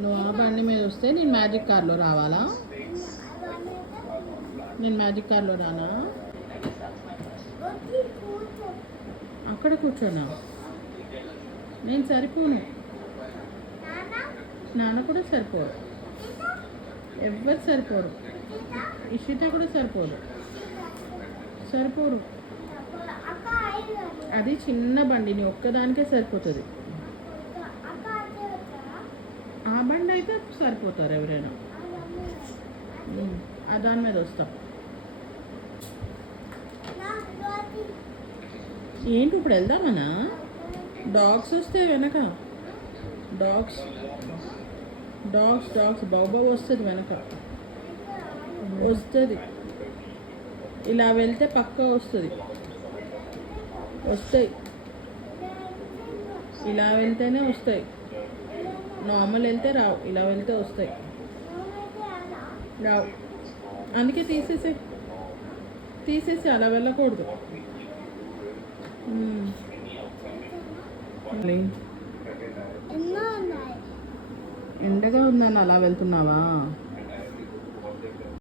నువ్వు ఆ బండి మీద వస్తే నేను మ్యాజిక్ కార్లో రావాలా? నేను మ్యాజిక్ కార్లో రానా? అక్కడ కూర్చోనా? నేను సరిపోను. నాన్న కూడా సరిపోరు. ఎవ్వరు సరిపోరు. ఇషిత కూడా సరిపోరు. సరిపోరు. అది చిన్న బండి, నీ ఒక్కదానికే సరిపోతుంది. ఆ బండి అయితే సరిపోతారు ఎవరైనా. దాని మీద వస్తాం. ఏంటి ఇప్పుడు వెళ్దామనా? డాగ్స్ వస్తే వెనక డాగ్స్ డాగ్స్ డాగ్స్ బాబా వస్తుంది వెనక వస్తుంది. ఇలా వెళ్తే పక్కా వస్తుంది. వస్తాయి. ఇలా వెళ్తేనే వస్తాయి. నార్మల్ వెళ్తే రావు. ఇలా వెళ్తే వస్తాయి. రావు. అందుకే తీసేసి అలా వెళ్ళకూడదు. ఎండగా ఉందని అలా వెళ్తున్నావా?